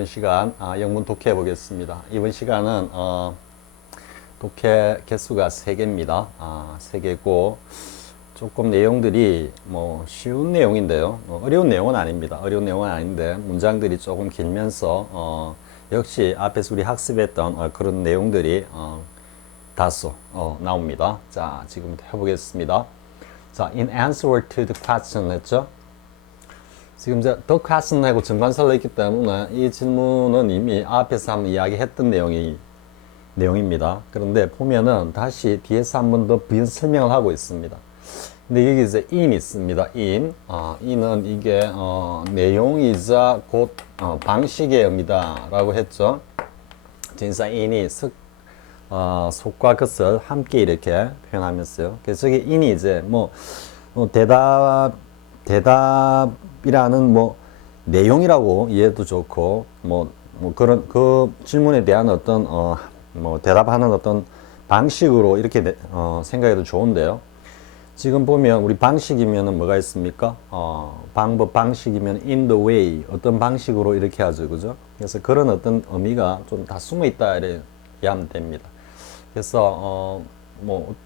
이번 시간 영문 독해 보겠습니다. 이번 시간은 독해 개수가 3개입니다. 3개고 조금 내용들이 뭐 쉬운 내용인데요. 어려운 내용은 아닙니다. 어려운 내용은 아닌데 문장들이 조금 길면서 역시 앞에서 우리 학습했던 그런 내용들이 다소 나옵니다. 자, 지금부터 해보겠습니다. 자, in answer to the question 했죠? 지금 the question하고 정관사로 있기 때문에 이 질문은 이미 앞에서 한번 이야기했던 내용입니다. 그런데 보면은 다시 뒤에서 한 번 더 부연 설명을 하고 있습니다. 근데 여기 이제 in 있습니다. in은 이게 내용이자 곧 방식의 의미다 라고 했죠. 진짜 in이 속과 것을 함께 이렇게 표현하면서요. 그래서 저기 in이 이제 대답이라는 내용이라고 이해도 좋고 그런 그 질문에 대한 어떤 대답하는 어떤 방식으로 이렇게 생각해도 좋은데요. 지금 보면 우리 방식이면은 뭐가 있습니까? 방식이면 in the way 어떤 방식으로 이렇게 하죠, 그죠? 그래서 그런 어떤 의미가 좀 다 숨어 있다 이렇게 하면 됩니다. 그래서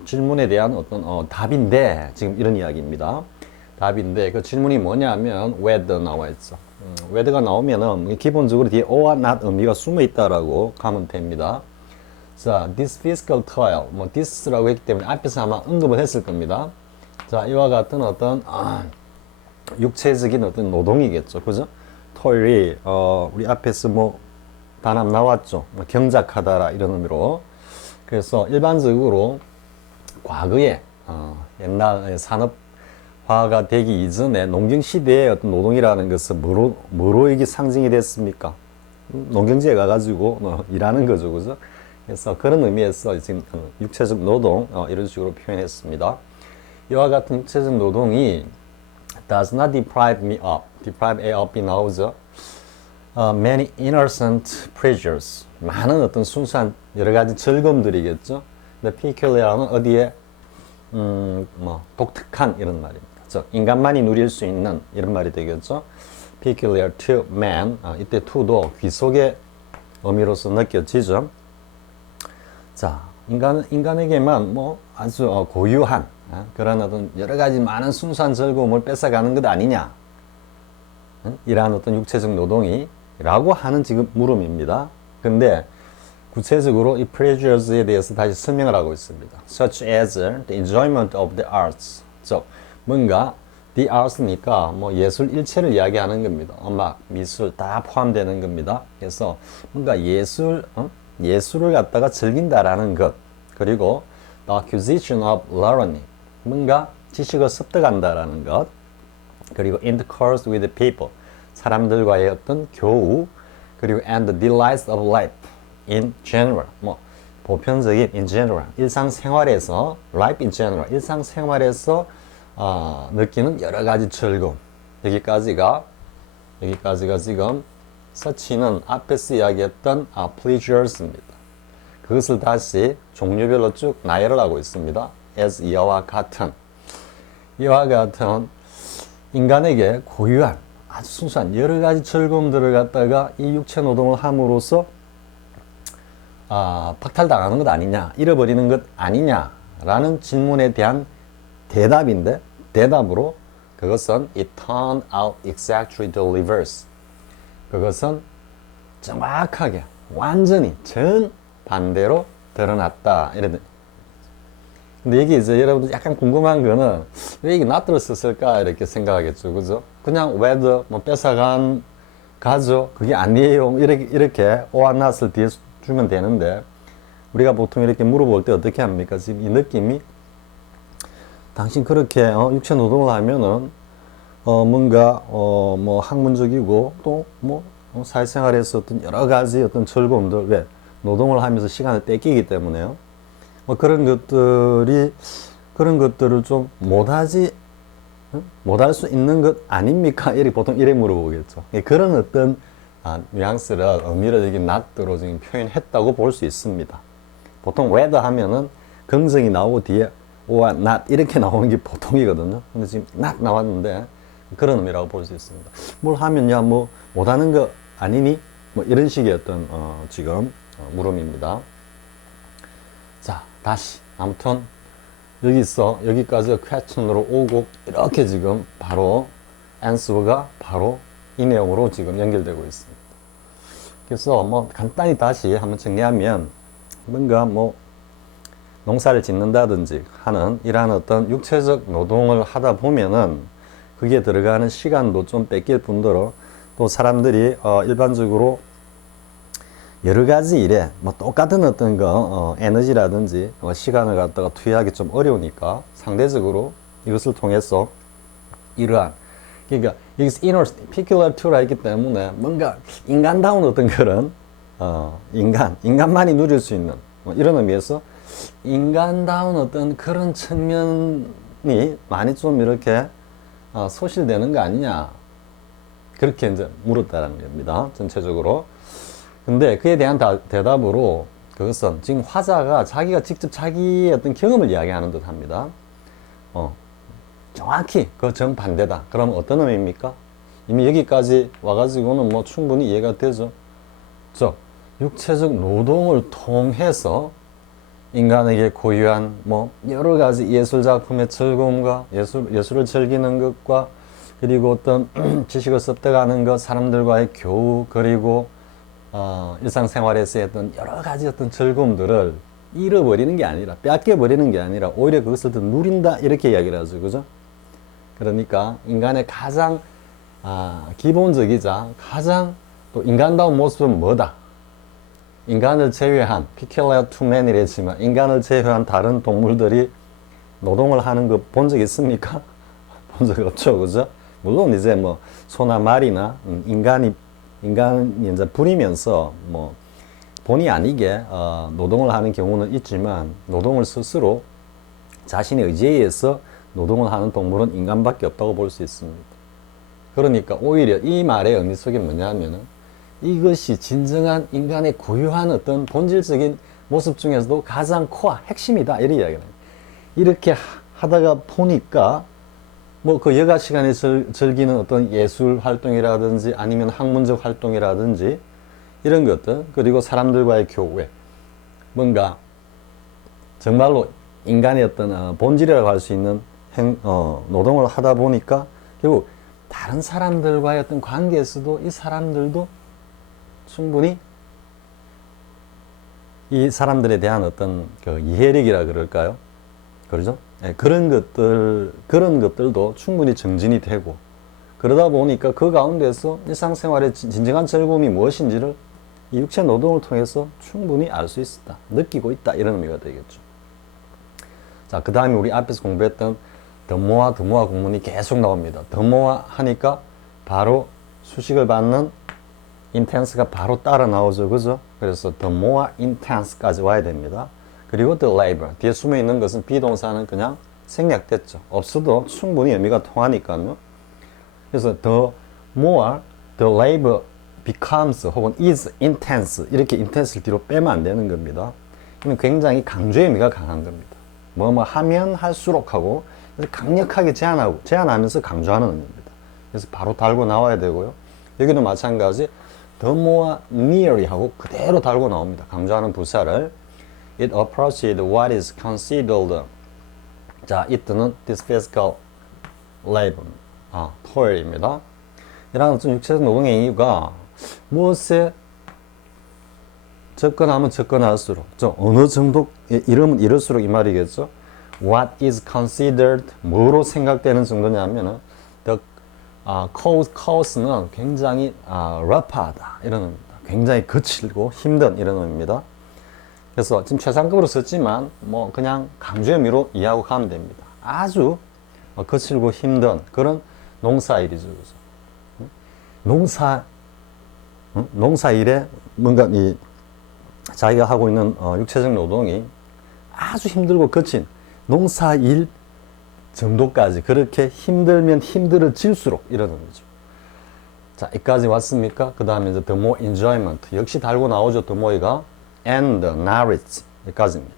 질문에 대한 어떤 답인데 지금 이런 이야기입니다. 답인데 그 질문이 뭐냐면 whether 나와 있죠. whether가 나오면은 기본적으로 뒤에 or not 의미가 숨어 있다라고 가면 됩니다. 자, this physical toil, this라고 했기 때문에 앞에서 아마 언급을 했을 겁니다. 자, 이와 같은 어떤 육체적인 어떤 노동이겠죠, 그죠? toil이 우리 앞에서 단합 나왔죠. 경작하다라 이런 의미로. 그래서 일반적으로 과거에 옛날 산업화가 되기 이전에 농경시대의 어떤 노동이라는 것은 뭐로 이게 상징이 됐습니까? 농경지에 가가지고 일하는 거죠, 그죠? 그래서 그런 의미에서 지금 육체적 노동 이런 식으로 표현했습니다. 이와 같은 육체적 노동이 does not deprive me of이 나오죠. Many innocent pleasures, 많은 어떤 순수한 여러 가지 즐거움들이겠죠. 근데 peculiar는 어디에 독특한 이런 말입니다. 즉 인간만이 누릴 수 있는 이런 말이 되겠죠. peculiar to man, 이때 to도 귀속의 의미로서 느껴지죠. 자, 인간에게만 아주 고유한 그런 어떤 여러 가지 많은 순수한 즐거움을 뺏어가는 것 아니냐, 이러한 어떤 육체적 노동이라고 하는 지금 물음입니다. 근데 구체적으로 이 pleasures에 대해서 다시 설명을 하고 있습니다. Such as the enjoyment of the arts. 즉, 뭔가 the arts니까 예술 일체를 이야기하는 겁니다. 음악, 미술 다 포함되는 겁니다. 그래서 뭔가 예술을 갖다가 즐긴다라는 것, 그리고 the acquisition of learning, 뭔가 지식을 습득한다라는 것, 그리고 intercourse with people, 사람들과의 어떤 교우, 그리고 and the delights of life in general, 보편적인 in general, 일상생활에서 life in general, 일상생활에서 느끼는 여러 가지 즐거움. 여기까지가 지금 such는 앞에서 이야기했던 pleasures입니다. 그것을 다시 종류별로 쭉 나열을 하고 있습니다. as 이와 같은 인간에게 고유한 아주 순수한 여러 가지 즐거움들을 갖다가 이 육체 노동을 함으로써 박탈당하는 것 아니냐, 잃어버리는 것 아니냐라는 질문에 대한 대답인데, 대답으로 그것은 it turned out exactly the reverse. 그것은 정확하게 완전히 정반대로 드러났다. 이런. 근데 여기 이제 여러분들 약간 궁금한 거는 왜 이게 not를 썼을까 이렇게 생각하겠죠, 그죠? 그냥 whether 뺏어간 가죠, 그게 아니에요, 이렇게 or not을 뒤에 주면 되는데, 우리가 보통 이렇게 물어볼 때 어떻게 합니까? 지금 이 느낌이 당신 그렇게 육체 노동을 하면은 뭔가 학문적이고 또 사회생활에서 어떤 여러 가지 어떤 즐거움들, 왜 노동을 하면서 시간을 뺏기기 때문에요. 그런 것들을 좀 못할 수 있는 것 아닙니까? 이렇게 보통 이래 물어보겠죠. 그런 어떤 뉘앙스를, 의미를 여기 not로 지금 표현했다고 볼 수 있습니다. 보통 whether 하면은 긍정이 나오고 뒤에 or not 이렇게 나오는 게 보통이거든요. 근데 지금 not 나왔는데 그런 의미라고 볼 수 있습니다. 뭘 하면 못하는 거 아니니? 뭐 이런 식의 어떤 지금 물음입니다. 자, 다시 아무튼 여기까지 question으로 오고 이렇게 지금 바로 answer가 바로 이 내용으로 지금 연결되고 있습니다. 그래서 뭐 간단히 다시 한번 정리하면 뭔가 뭐 농사를 짓는다든지 하는 이러한 어떤 육체적 노동을 하다 보면은 그게 들어가는 시간도 좀 뺏길 뿐더러 또 사람들이 일반적으로 여러 가지 일에 뭐 똑같은 어떤 에너지라든지 시간을 갖다가 투여하기 좀 어려우니까 상대적으로 이것을 통해서 이러한 그러니까 여기서 inner particular to라 있기 때문에 뭔가 인간다운 어떤 그런 인간만이 누릴 수 있는 이런 의미에서 인간다운 어떤 그런 측면이 많이 좀 이렇게 소실되는 거 아니냐 그렇게 이제 물었다는 겁니다. 전체적으로. 근데 그에 대한 대답으로 그것은 지금 화자가 자기가 직접 자기의 어떤 경험을 이야기하는 듯 합니다. 정확히 그 정반대다. 그럼 어떤 의미입니까? 이미 여기까지 와가지고는 뭐 충분히 이해가 되죠. 육체적 노동을 통해서 인간에게 고유한 뭐 여러 가지 예술 작품의 즐거움과 예술을 즐기는 것과 그리고 어떤 지식을 습득하는 것, 사람들과의 교우, 그리고 일상생활에서의 어떤 여러 가지 어떤 즐거움들을 잃어버리는 게 아니라, 뺏겨버리는 게 아니라, 오히려 그것을 더 누린다, 이렇게 이야기를 하죠. 그죠? 그러니까, 인간의 가장, 기본적이자 가장 또 인간다운 모습은 뭐다? 인간을 제외한, peculiar to man이랬지만, 인간을 제외한 다른 동물들이 노동을 하는 거 본 적 있습니까? 본 적 없죠. 그죠? 물론 이제 뭐, 소나 말이나, 인간이 이제 부리면서 뭐 본의 아니게 노동을 하는 경우는 있지만 노동을 스스로 자신의 의지에 의해서 노동을 하는 동물은 인간밖에 없다고 볼 수 있습니다. 그러니까 오히려 이 말의 의미 속에 뭐냐면은 이것이 진정한 인간의 고유한 어떤 본질적인 모습 중에서도 가장 코어 핵심이다 이런 이야기를 해요. 이렇게 하다가 보니까 뭐 그 여가 시간에 즐기는 어떤 예술 활동이라든지 아니면 학문적 활동이라든지 이런 것들 그리고 사람들과의 교회 뭔가 정말로 인간의 어떤 본질이라고 할 수 있는 노동을 하다 보니까 결국 다른 사람들과의 어떤 관계에서도 이 사람들도 충분히 이 사람들에 대한 어떤 그 이해력이라 그럴까요? 그러죠? 네, 그런 것들도 충분히 정진이 되고, 그러다 보니까 그 가운데서 일상생활의 진정한 즐거움이 무엇인지를 이 육체 노동을 통해서 충분히 알 수 있다, 느끼고 있다, 이런 의미가 되겠죠. 자, 그 다음에 우리 앞에서 공부했던 더모아 공문이 계속 나옵니다. 더모아 하니까 바로 수식을 받는 intense가 바로 따라 나오죠. 그죠? 그래서 the more intense까지 와야 됩니다. 그리고 the labor. 뒤에 숨어 있는 것은 비동사는 그냥 생략됐죠. 없어도 충분히 의미가 통하니까요. 그래서 the more the labor becomes 혹은 is intense 이렇게 intense를 뒤로 빼면 안 되는 겁니다. 이건 굉장히 강조의 의미가 강한 겁니다. 뭐뭐 하면 할수록 하고 강력하게 제한하면서 강조하는 의미입니다. 그래서 바로 달고 나와야 되고요. 여기도 마찬가지 the more nearly 하고 그대로 달고 나옵니다. 강조하는 부사를 it approaches what is considered 자, it는 this physical labor toil입니다. 이런 어떤 육체적 노동의 이유가 무엇에 접근하면 접근할수록 어느 정도 이러면 이럴수록 이 말이겠죠. what is considered 뭐로 생각되는 정도냐면은 the course는 굉장히 rough하다 이런 의미입니다. 굉장히 거칠고 힘든 이런 의미입니다. 그래서 지금 최상급으로 썼지만 뭐 그냥 강조의 의미로 이해하고 가면 됩니다. 아주 거칠고 힘든 그런 농사일이죠. 농사일에 뭔가 이 자기가 하고 있는 육체적 노동이 아주 힘들고 거친 농사일 정도까지 그렇게 힘들면 힘들어질수록 이러는 거죠. 자, 여기까지 왔습니까? 그 다음에 이제 the more enjoyment 역시 달고 나오죠. the more가 and the knowledge 여기까지입니다.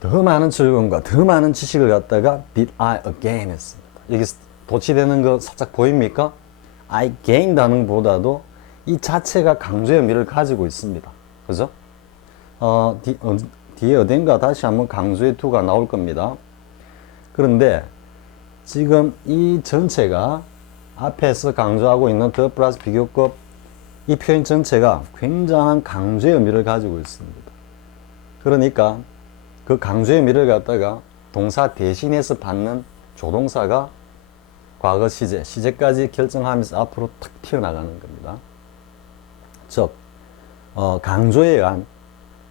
더 많은 즐거움과 더 많은 지식을 갖다가 did I again 했습니다. 여기 도치되는 거 살짝 보입니까? I gain다는 보다도 이 자체가 강조의 의미를 가지고 있습니다. 그죠? 뒤에 어딘가 다시 한번 강조의 to가 나올 겁니다. 그런데 지금 이 전체가 앞에서 강조하고 있는 the 플러스 비교급 이 표현 전체가 굉장한 강조의 의미를 가지고 있습니다. 그러니까 그 강조의 의미를 갖다가 동사 대신해서 받는 조동사가 과거 시제, 시제까지 결정하면서 앞으로 탁 튀어나가는 겁니다. 즉, 강조에 의한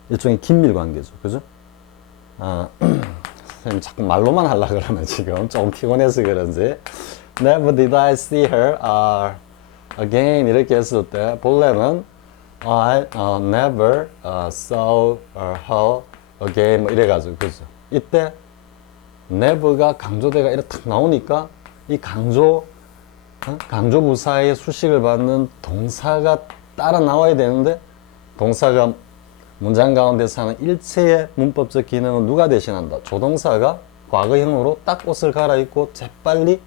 일종의 긴밀 관계죠. 그죠? 선생님 자꾸 말로만 하려고 그러면 지금 좀 피곤해서 그런지 Never did I see her again 이렇게 했을 때 본래는 I never saw her again 뭐 이래가지고 그죠? 이때 never가 강조대가 이렇게 탁 나오니까 이 강조 부사의 수식을 받는 동사가 따라 나와야 되는데 동사가 문장 가운데서 하는 일체의 문법적 기능은 누가 대신한다? 조동사가 과거형으로 딱 옷을 갈아입고 재빨리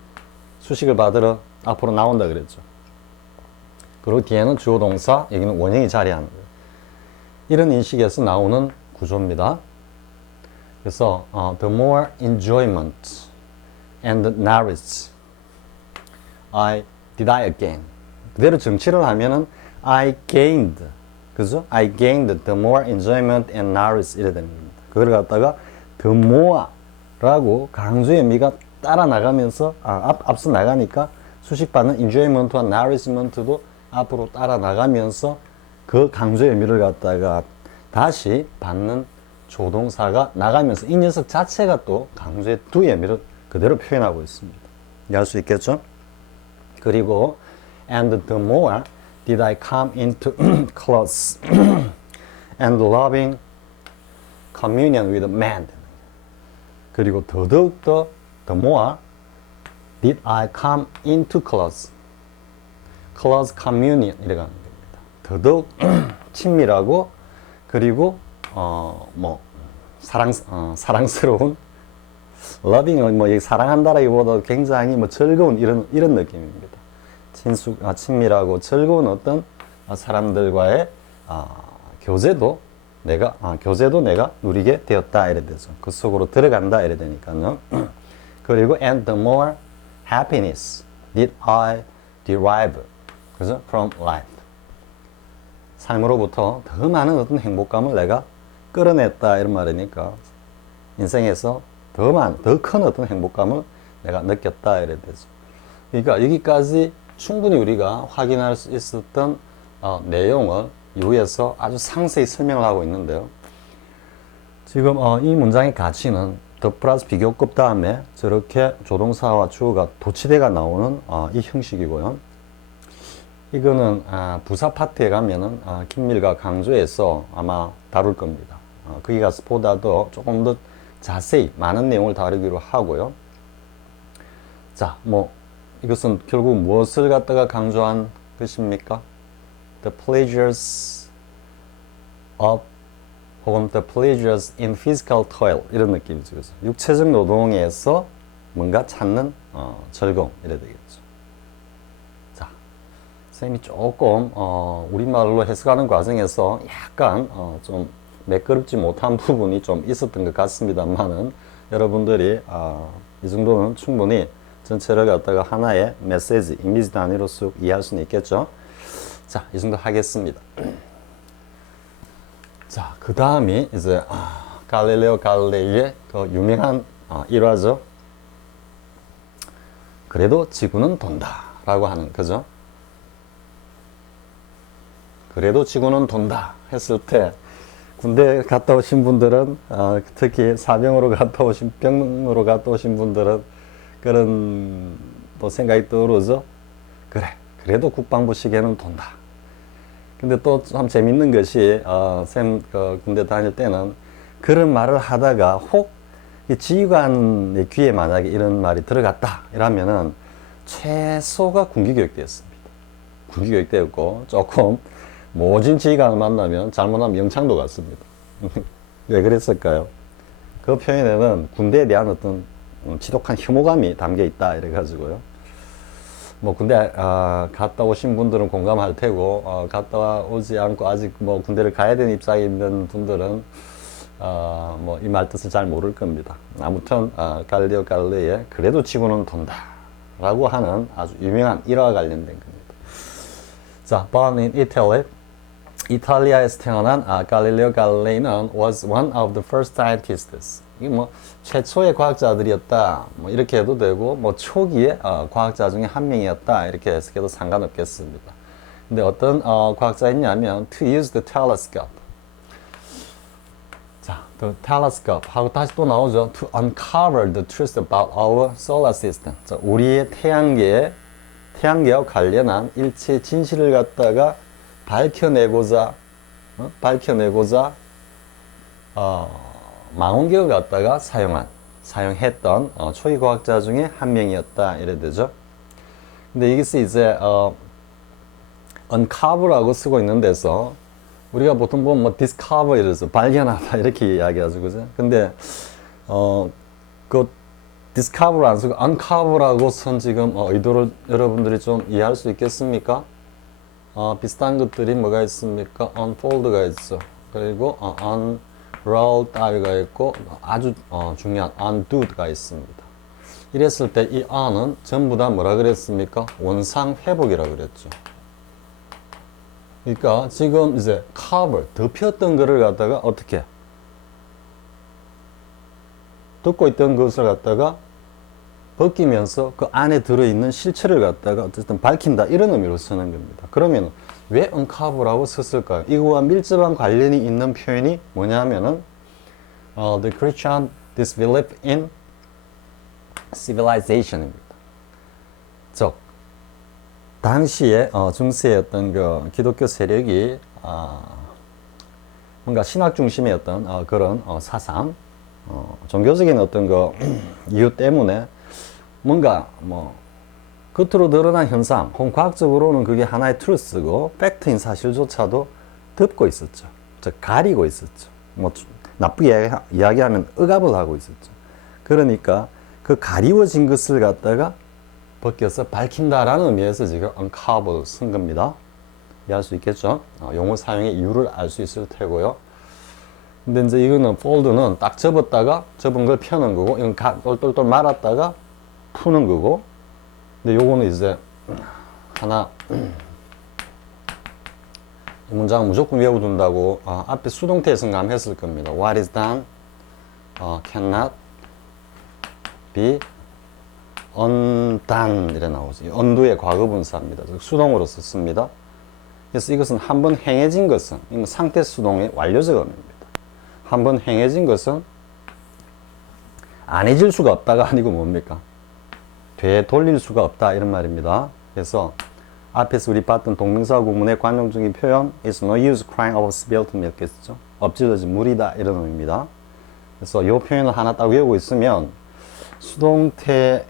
수식을 받으러 앞으로 나온다 그랬죠. 그리고 뒤에는 주어 동사, 여기는 원형이 자리하는 거예요. 이런 인식에서 나오는 구조입니다. 그래서 the more enjoyment and knowledge did I again. 그대로 정치를 하면은 I gained. 그죠? I gained the more enjoyment and knowledge 이래 되는 겁니다. 그걸 갖다가 the more 라고 강조의 의미가 따라 나가면서 앞서 나가니까 수식받는 enjoyment와 knowledgement도 앞으로 따라 나가면서 그 강조의 의미를 갖다가 다시 받는 조동사가 나가면서 이 녀석 자체가 또 강조의 두의 의미를 그대로 표현하고 있습니다. 이해할 수 있겠죠? 그리고 and the more did I come into close and loving communion with man. 그리고 더더욱더 the more did I come into close communion 이래 가는 겁니다. 더더욱 친밀하고 그리고 사랑스러운 loving은 뭐 사랑한다라기보다 굉장히 즐거운 이런 느낌입니다. 친밀하고 즐거운 어떤 사람들과의 교제도 내가 누리게 되었다 이래 되죠. 그 속으로 들어간다 이래 되니까요. 그리고 and the more happiness did I derive 그죠? from life. 삶으로부터 더 많은 어떤 행복감을 내가 끌어냈다 이런 말이니까 인생에서 더 큰 어떤 행복감을 내가 느꼈다 이래 되죠. 그러니까 여기까지 충분히 우리가 확인할 수 있었던 내용을 이후에서 아주 상세히 설명을 하고 있는데요. 지금 이 문장의 가치는 the 플러스 비교급 다음에 저렇게 조동사와 주어가 도치대가 나오는 이 형식이고요. 이거는 부사 파트에 가면은 긴밀과 강조해서 아마 다룰 겁니다. 거기 가서 보다도 조금 더 자세히 많은 내용을 다루기로 하고요. 자, 이것은 결국 무엇을 갖다가 강조한 것입니까? The pleasures of 혹은 the pleasures in physical toil 이런 느낌이죠. 그래서 육체적 노동에서 뭔가 찾는 즐거움 이래 되겠죠. 자, 선생님이 조금 우리말로 해석하는 과정에서 약간 좀 매끄럽지 못한 부분이 좀 있었던 것 같습니다만은 여러분들이 이 정도는 충분히 전체를 갖다가 하나의 메시지, 이미지 단위로 쑥 이해할 수는 있겠죠. 자, 이 정도 하겠습니다. 자, 그 다음이 이제 갈릴레오 갈릴레이의 그 유명한 일화죠. 그래도 지구는 돈다 라고 하는 그죠? 그래도 지구는 돈다 했을 때 군대 갔다 오신 분들은 특히 병으로 갔다 오신 분들은 그런 또 생각이 떠오르죠. 그래도 국방부 시계는 돈다. 근데 또 참 재밌는 것이 쌤 군대 다닐 때는 그런 말을 하다가 혹 이 지휘관의 귀에 만약에 이런 말이 들어갔다 이러면은 최소가 군기교육대였습니다. 군기교육대였고 조금 모진 지휘관을 만나면 잘못하면 영창도 갔습니다. 왜 그랬을까요? 그 표현에는 군대에 대한 어떤 지독한 혐오감이 담겨 있다 이래가지고요. 뭐 군대 갔다 오신 분들은 공감할 테고 갔다 오지 않고 아직 뭐 군대를 가야 되는 입장에 있는 분들은 뭐 이 말 뜻을 잘 모를 겁니다. 아무튼 갈리오 갈릴레이의 그래도 지구는 돈다 라고 하는 아주 유명한 일화와 관련된 겁니다. 자, born in Italy. 이탈리아에서 태어난 갈릴레오 갈릴레이는 was one of the first scientists. 이게 뭐 최초의 과학자들이었다. 뭐 이렇게 해도 되고 뭐 초기의 과학자 중에 한 명이었다. 이렇게 해석해도 상관없겠습니다. 근데 어떤 과학자였냐면 to use the telescope. 자, the telescope 하고 다시 또 나오죠. to uncover the truth about our solar system. 자, 우리의 태양계와 관련한 일체 진실을 갖다가 밝혀내고자 망원경을 갖다가 사용했던 초기 과학자 중에 한 명이었다 이래 되죠. 근데 이것이 이제 uncover라고 쓰고 있는 데서 우리가 보통 보면 뭐 discover 이래서 발견하다 이렇게 이야기하죠, 그죠? 근데 그 discover 안 쓰고 uncover라고 쓴 지금 의도를 여러분들이 좀 이해할 수 있겠습니까? 비슷한 것들이 뭐가 있습니까? unfold가 있어. 그리고 unroll 따위가 있고 아주 중요한 undo가 있습니다. 이랬을 때 이 un은 전부 다 뭐라 그랬습니까? 원상 회복이라 그랬죠. 그러니까 지금 이제 cover 덮였던 거를 갖다가 어떻게 덮고 있던 것을 갖다가 벗기면서 그 안에 들어있는 실체를 갖다가 어쨌든 밝힌다 이런 의미로 쓰는 겁니다. 그러면 왜 uncover라고 썼을까요? 이거와 밀접한 관련이 있는 표현이 뭐냐면은 the Christian disbelief in civilization입니다. 즉 당시에 중세의 어떤 그 기독교 세력이 뭔가 신학 중심의 어떤 그런 사상, 종교적인 어떤 그 이유 때문에 뭔가 뭐 겉으로 드러난 현상, 혹은 과학적으로는 그게 하나의 트루스고 팩트인 사실조차도 덮고 있었죠. 즉 가리고 있었죠. 뭐 나쁘게 이야기하면 억압을 하고 있었죠. 그러니까 그 가리워진 것을 갖다가 벗겨서 밝힌다라는 의미에서 지금 uncover 쓴 겁니다. 이해할 수 있겠죠? 용어 사용의 이유를 알 수 있을 테고요. 근데 이제 이거는 fold는 딱 접었다가 접은 걸 펴는 거고, 이건 똘똘똘 말았다가 푸는 거고, 근데 요거는 이제 하나 이 문장은 무조건 외워둔다고 앞에 수동태 성감했을 겁니다. What is done cannot be undone 이래 나오죠. undo의 과거분사입니다. 수동으로 썼습니다. 그래서 이것은 한번 행해진 것은 이건 상태 수동의 완료적 어입니다. 한번 행해진 것은 안 해질 수가 없다가 아니고 뭡니까? 되돌릴 수가 없다 이런 말입니다. 그래서 앞에서 우리 봤던 동명사 구문의 관용적인 표현 It's no use crying over spilled milk 했죠. 엎질러진 물이다 이런 의미입니다. 그래서 이 표현을 하나 딱 외우고 있으면 수동태의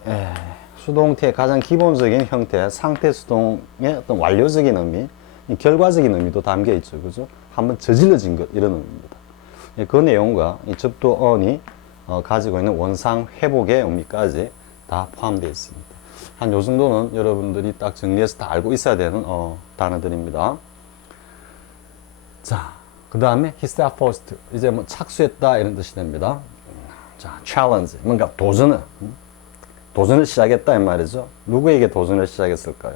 가장 기본적인 형태 상태 수동의 어떤 완료적인 의미, 결과적인 의미도 담겨 있죠. 그죠? 한번 저질러진 것 이런 의미입니다. 그 내용과 이 접두 on이 가지고 있는 원상 회복의 의미까지 다 포함되어 있습니다. 한 요 정도는 여러분들이 딱 정리해서 다 알고 있어야 되는 단어들입니다. 자, 그 다음에 he set first 이제 뭐 착수했다 이런 뜻이 됩니다. 자, challenge 뭔가 도전을 시작했다 이 말이죠. 누구에게 도전을 시작했을까요?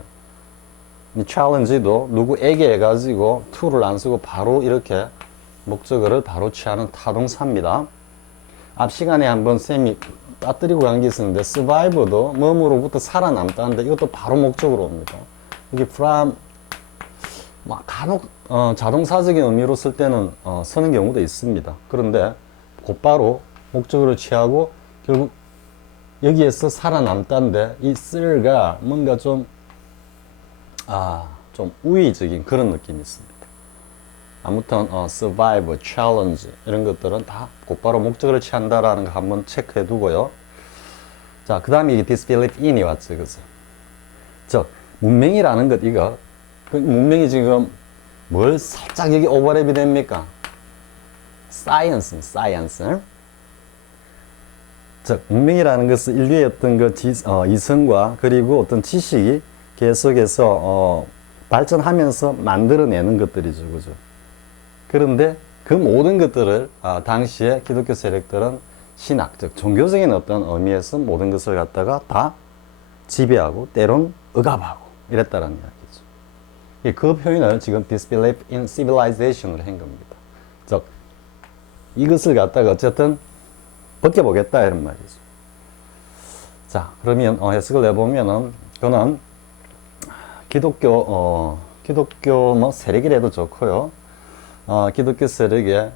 이 challenge도 누구에게 해가지고 to를 안 쓰고 바로 이렇게 목적어를 바로 취하는 타동사입니다. 앞 시간에 한번 쌤이 빠뜨리고 간 게 있었는데 survive도 뭐뭐로부터 살아남다는데 이것도 바로 목적으로 옵니다. 여기 from 간혹 자동사적인 의미로 쓸 때는 쓰는 경우도 있습니다. 그런데 곧바로 목적으로 취하고 결국 여기에서 살아남다는데 이 쓸가 뭔가 좀 우위적인 그런 느낌이 있습니다. 아무튼 survive, challenge 이런 것들은 다 곧바로 목적을 취한다라는 거 한번 체크해 두고요. 자, 그 다음에 이게 disbelief in이 왔죠, 그죠? 즉 문명이라는 것 이거 그 문명이 지금 뭘 살짝 여기 오버랩이 됩니까? science. 즉 문명이라는 것은 인류의 어떤 그 이성과 그리고 어떤 지식이 계속해서 발전하면서 만들어내는 것들이죠, 그죠? 그런데 그 모든 것들을 당시에 기독교 세력들은 신학, 즉 종교적인 어떤 의미에서 모든 것을 갖다가 다 지배하고 때론 억압하고 이랬다는 이야기죠. 그 표현을 지금 disbelief in civilization으로 한 겁니다. 즉 이것을 갖다가 어쨌든 벗겨보겠다 이런 말이죠. 자, 그러면 해석을 해보면은 그는 기독교 뭐 세력이라도 좋고요. 기독교 세력의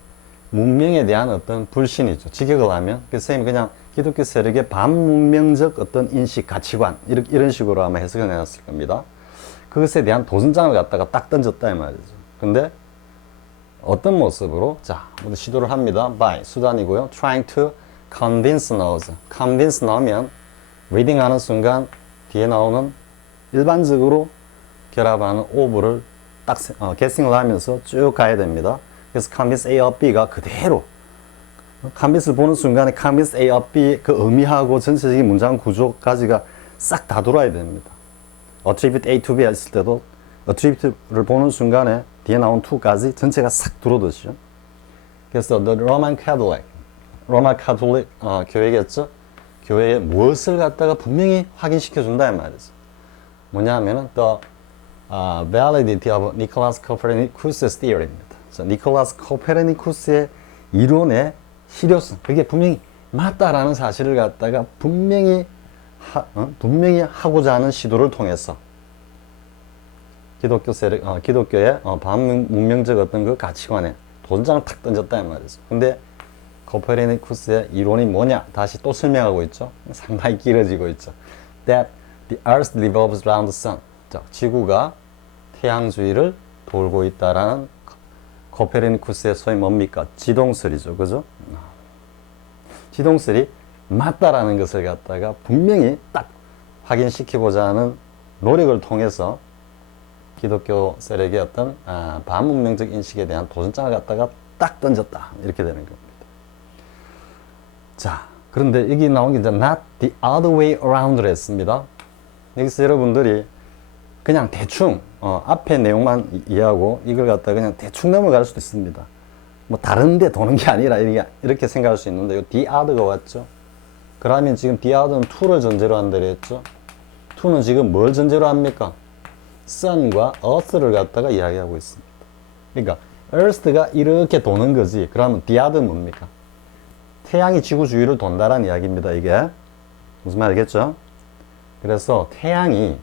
문명에 대한 어떤 불신이죠. 직역을 하면 그 선생님이 그냥 기독교 세력의 반문명적 어떤 인식, 가치관 이런 식으로 아마 해석을 해놨을 겁니다. 그것에 대한 도전장을 갖다가 딱 던졌다 이 말이죠. 근데 어떤 모습으로 자 모두 시도를 합니다. by 수단이고요. trying to convince us. convince 나오면 reading 하는 순간 뒤에 나오는 일반적으로 결합하는 of를 딱 guessing을 하면서 쭉 가야 됩니다. 그래서 convince A of B가 그대로 convince를 보는 순간에 convince A of B 그 의미하고 전체적인 문장 구조까지가 싹 다 돌아야 됩니다. attribute A to B 했을 때도 attribute를 보는 순간에 뒤에 나온 to까지 전체가 싹 들어오듯이요. 그래서 the Roman Catholic 교회겠죠. 교회에 무엇을 갖다가 분명히 확인시켜준다 이 말이죠. 뭐냐 하면은 the validity of Nicholas Copernicus's theory입니다. 니콜라스 코페르니쿠스의 이론의 실효성, 그게 분명히 맞다라는 사실을 갖다가 분명히 하고자 하는 시도를 통해서 기독교의 반문명적 어떤 그 가치관에 도전장을 탁 던졌다 이 말이죠. 근데 코페르니쿠스의 이론이 뭐냐? 다시 또 설명하고 있죠. 상당히 길어지고 있죠. That the Earth revolves around the sun. 자, 지구가 태양 주위를 돌고 있다라는 코페르니쿠스의 소위 뭡니까? 지동설이죠. 그죠? 지동설이 맞다라는 것을 갖다가 분명히 딱 확인시키고자 하는 노력을 통해서 기독교 세력의 어떤 반문명적 인식에 대한 도전장을 갖다가 딱 던졌다. 이렇게 되는 겁니다. 자, 그런데 여기 나온 게 이제 not the other way around를 했습니다. 여기서 여러분들이 그냥 대충 앞에 내용만 이해하고 이걸 갖다 그냥 대충 넘어갈 수도 있습니다. 뭐 다른 데 도는 게 아니라 이렇게 생각할 수 있는데 the other가 왔죠. 그러면 지금 the other는 to를 전제로 한다 그랬죠. to는 지금 뭘 전제로 합니까? sun과 earth를 갖다가 이야기하고 있습니다. 그러니까 earth가 이렇게 도는 거지. 그러면 the other는 뭡니까? 태양이 지구 주위를 돈다라는 이야기입니다. 이게 무슨 말이겠죠? 그래서 태양이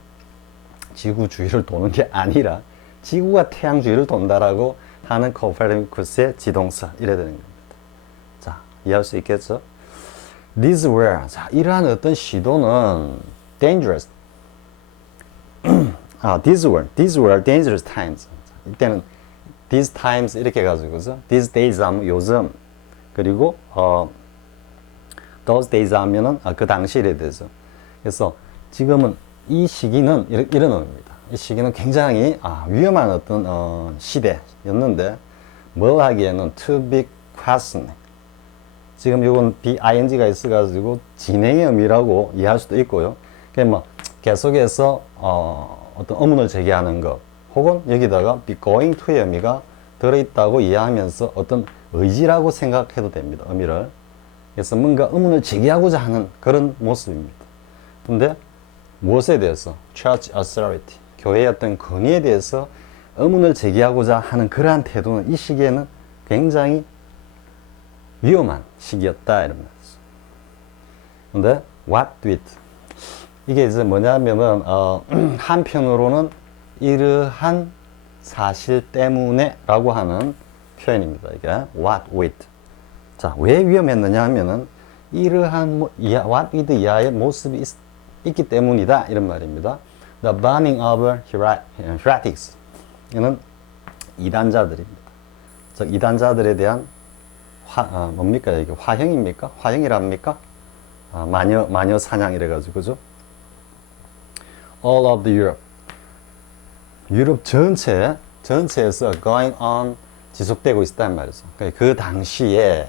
지구 주위를 도는 게 아니라 지구가 태양 주위를 돈다라고 하는 코페르니쿠스의 지동설 이래 되는 겁니다. 자, 이해할 수 있겠죠? These were 자, 이러한 어떤 시도는 dangerous. These were dangerous times. 이때는 these times 이렇게 해가지고죠. These days 하면 요즘 그리고 those days 하면은 그 당시 이래 되죠. 그래서 지금은 이 시기는 이런 의미입니다. 이 시기는 굉장히 위험한 어떤 시대였는데 뭘 하기에는 to be questioned. 지금 이건 ing가 있어가지고 진행의 의미라고 이해할 수도 있고요. 그냥 뭐 계속해서 어떤 의문을 제기하는 것 혹은 여기다가 be going to의 의미가 들어있다고 이해하면서 어떤 의지라고 생각해도 됩니다. 의미를. 그래서 뭔가 의문을 제기하고자 하는 그런 모습입니다. 근데 무엇에 대해서? Church authority. 교회의 어떤 권위에 대해서 의문을 제기하고자 하는 그러한 태도는 이 시기에는 굉장히 위험한 시기였다. 이런 말이죠. 근데 what with? 이게 이제 뭐냐면은, 한편으로는 이러한 사실 때문에 라고 하는 표현입니다. 이게 what with. 자, 왜 위험했느냐 하면은 이러한 what with 이하의 모습이 있기 때문이다 이런 말입니다. The burning of heretics 이는 이단자들입니다. 즉 이단자들에 대한 뭡니까 이게 화형입니까? 화형이랍니까? 마녀 사냥 이래가지고 그죠? All of the Europe 유럽 전체에서 going on 지속되고 있다는 말이죠. 그 당시에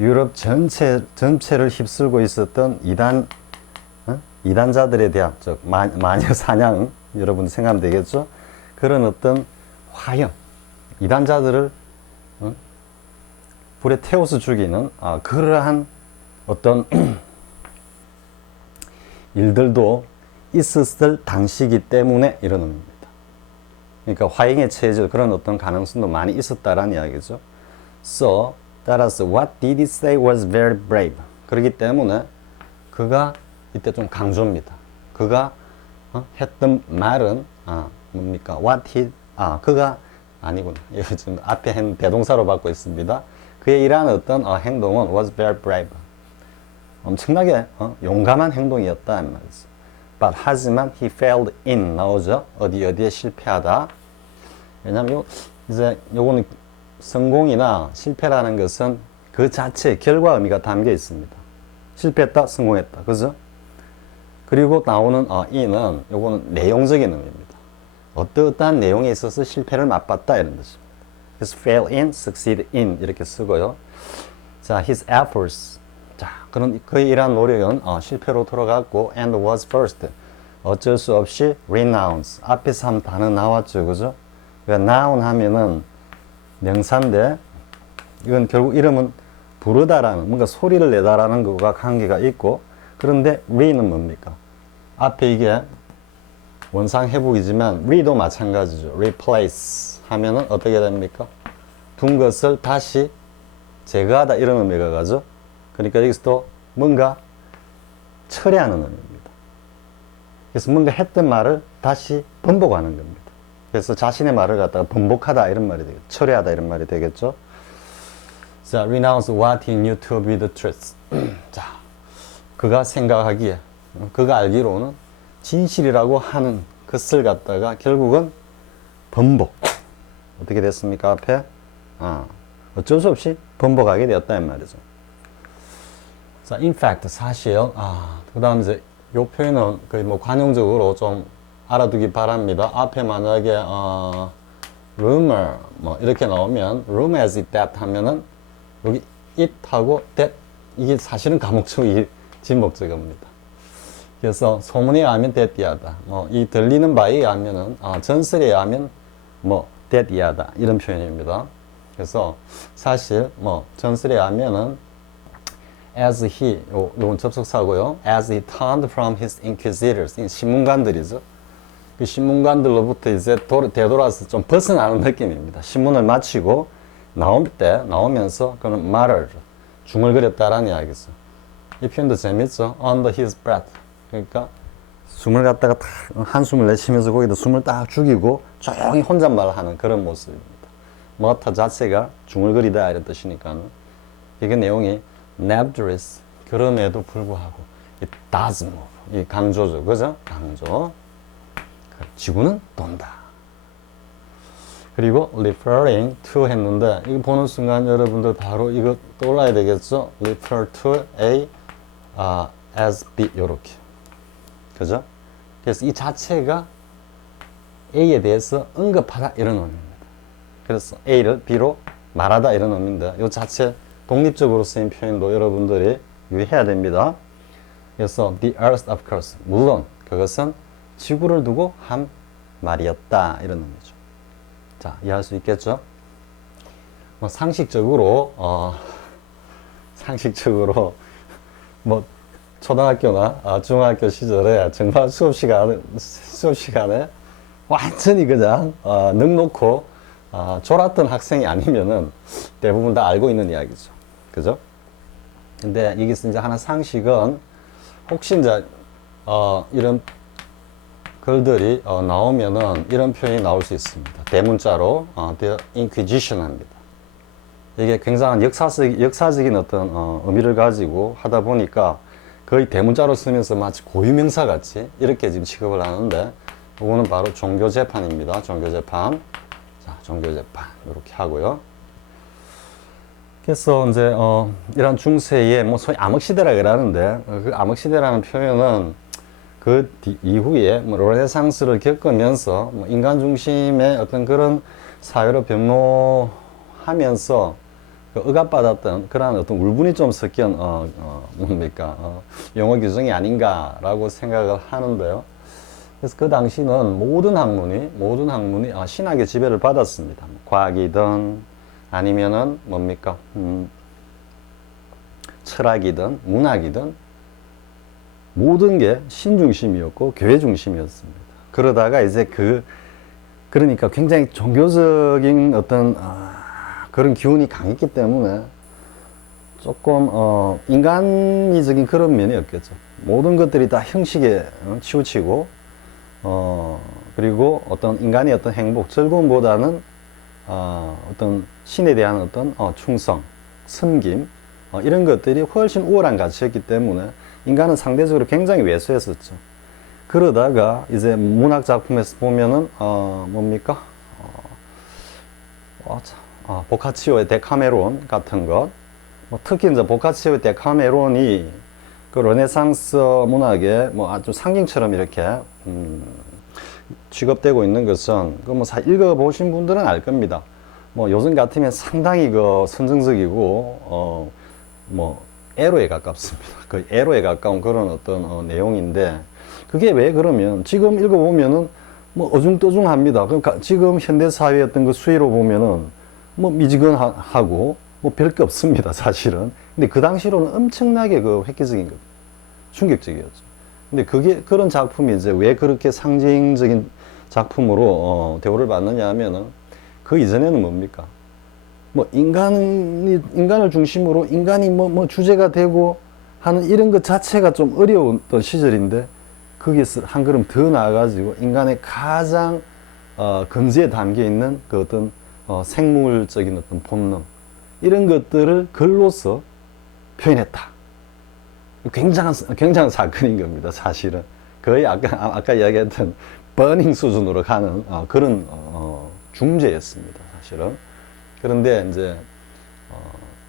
유럽 전체를 휩쓸고 있었던 이단 이단자들에 대한 즉 마녀 사냥 여러분 생각하면 되겠죠. 그런 어떤 화형 이단자들을 불에 태워서 죽이는 그러한 어떤 일들도 있었을 당시이기 때문에 이런 의미입니다. 그러니까 화형에 처해질 그런 어떤 가능성도 많이 있었다라는 이야기죠. So, 따라서 what did he say was very brave. 그렇기 때문에 그가 이때 좀 강조입니다. 그가 했던 말은 뭡니까? What he 그가 아니구나. 이거 지금 앞에 한 대동사로 받고 있습니다. 그의 일하는 어떤 행동은 was very brave. 엄청나게 용감한 행동이었다 말이죠. But 하지만 he failed in 나오죠. 어디에 실패하다. 왜냐하면 이제 요거는 성공이나 실패라는 것은 그 자체의 결과 의미가 담겨 있습니다. 실패했다, 성공했다, 그죠? 그리고 나오는 in은 요거는 내용적인 의미입니다. 어떠한 내용에 있어서 실패를 맛봤다 이런 뜻입니다. 그래서 fail in, succeed in 이렇게 쓰고요. 자, his efforts. 자, 그런 그의 이러한 노력은 실패로 돌아갔고 and was first. 어쩔 수 없이 renounce. 앞에서 한 단어 나왔죠, 그죠? 그러니까 noun 하면은 명사인데 이건 결국 이름은 부르다라는 뭔가 소리를 내다라는 것과 관계가 있고 그런데 re는 뭡니까? 앞에 이게 원상 회복이지만 re도 마찬가지죠. replace 하면은 어떻게 됩니까? 둔 것을 다시 제거하다 이런 의미가 가죠. 그러니까 여기서도 뭔가 철회하는 의미입니다. 그래서 뭔가 했던 말을 다시 번복하는 겁니다. 그래서 자신의 말을 갖다가 번복하다 이런 말이 되겠죠. 철회하다 이런 말이 되겠죠. 자, renounce what he knew to be the truth. 자, 그가 생각하기에, 그가 알기로는 진실이라고 하는 것을 갖다가 결국은 번복. 어떻게 됐습니까? 앞에? 어쩔 수 없이 번복하게 되었다 이 말이죠. 자, in fact, 사실, 그 다음 이제 요 표현은 거의 뭐 관용적으로 좀 알아두기 바랍니다. 앞에 만약에 rumor 뭐 이렇게 나오면 rumor as it that 하면은 여기 it 하고 that 이게 사실은 가목적이 진목적입니다. 그래서 소문에 의하면 that이하다. 뭐 이 들리는 바에 의하면은 전설에 의하면 뭐 that이하다 이런 표현입니다. 그래서 사실 뭐 전설에 의하면은 as he 요건 접속사고요. as he turned from his inquisitors 신문관들이죠. 그 신문관들로부터 이제 되돌아서 좀 벗어나는 느낌입니다. 신문을 마치고 나오면서 그는 말을 중얼거렸다라는 이야기죠. 이 표현도 재밌죠. under his breath. 그러니까 숨을 갖다가 딱 한숨을 내쉬면서 거기다 숨을 딱 죽이고 조용히 혼잣말을 하는 그런 모습입니다. 머터 자체가 중얼거리다 이런 뜻이니까는 이게 내용이 nevertheless 그럼에도 불구하고 it does move 이 강조죠. 그죠? 강조. 지구는 돈다. 그리고 referring to 했는데 이거 보는 순간 여러분들 바로 이거 떠올라야 되겠죠? refer to A as B 요렇게. 그죠? 그래서 이 자체가 A에 대해서 언급하다 이런 의미입니다. 그래서 A를 B로 말하다 이런 의미인데 이 자체 독립적으로 쓰인 표현도 여러분들이 유의해야 됩니다. 그래서 the earth of course 물론 그것은 지구를 두고 한 말이었다 이런 의미죠. 자, 이해할 수 있겠죠? 뭐 상식적으로 뭐 초등학교나 중학교 시절에 정말 수업 시간에 완전히 그냥 넋놓고 졸았던 학생이 아니면은 대부분 다 알고 있는 이야기죠. 그죠? 근데 여기서 이제 하나 상식은 혹시 이제 이런 글들이 나오면은 이런 표현이 나올 수 있습니다. 대문자로 The Inquisition 합니다. 이게 굉장한 역사적인 어떤 의미를 가지고 하다 보니까 거의 대문자로 쓰면서 마치 고유명사 같이 이렇게 지금 취급을 하는데 이거는 바로 종교재판입니다. 종교재판. 자, 종교재판 이렇게 하고요. 그래서 이제 이런 중세에 뭐 소위 암흑시대라 그러는데 그 암흑시대라는 표현은 그 이후에 뭐 르네상스를 겪으면서 뭐 인간 중심의 어떤 그런 사회로 변모하면서 그 억압받았던 그러한 어떤 울분이 좀 섞인 뭡니까 영어 규정이 아닌가라고 생각을 하는데요. 그래서 그 당시는 모든 학문이 신학의 지배를 받았습니다. 과학이든 아니면은 뭡니까 철학이든 문학이든 모든 게 신중심이었고 교회 중심이었습니다. 그러다가 이제 그러니까 굉장히 종교적인 어떤 그런 기운이 강했기 때문에 조금 인간이적인 그런 면이 없겠죠. 모든 것들이 다 형식에 치우치고 그리고 어떤 인간의 어떤 행복, 즐거움보다는 어떤 신에 대한 어떤 충성, 섬김 이런 것들이 훨씬 우월한 가치였기 때문에 인간은 상대적으로 굉장히 왜소했었죠. 그러다가 이제 문학 작품에서 보면은 뭡니까 보카치오의 데카메론 같은 것, 특히 이제 보카치오의 데카메론이 그 르네상스 문학의 뭐 아주 상징처럼 이렇게 취급되고 있는 것은 그 뭐 읽어보신 분들은 알 겁니다. 뭐 요즘 같으면 상당히 그 선정적이고 뭐 에로에 가깝습니다. 그 에로에 가까운 그런 어떤 내용인데 그게 왜 그러면 지금 읽어보면은 뭐 어중떠중합니다. 그러니까 지금 현대 사회의 어떤 그 수위로 보면은 뭐 미지근하고 뭐 별 게 없습니다, 사실은. 근데 그 당시로는 엄청나게 그 획기적인 것, 충격적이었죠. 근데 그런 작품이 이제 왜 그렇게 상징적인 작품으로 대우를 받느냐 하면은 그 이전에는 뭡니까? 뭐 인간을 중심으로 인간이 뭐 주제가 되고 하는 이런 것 자체가 좀 어려웠던 시절인데 거기에서 한 걸음 더 나아가지고 인간의 가장 근저에 담겨 있는 그 어떤 생물적인 어떤 본능 이런 것들을 글로서 표현했다. 굉장한 사건인 겁니다, 사실은. 거의 아까 이야기했던 버닝 수준으로 가는 그런 중재였습니다, 사실은. 그런데 이제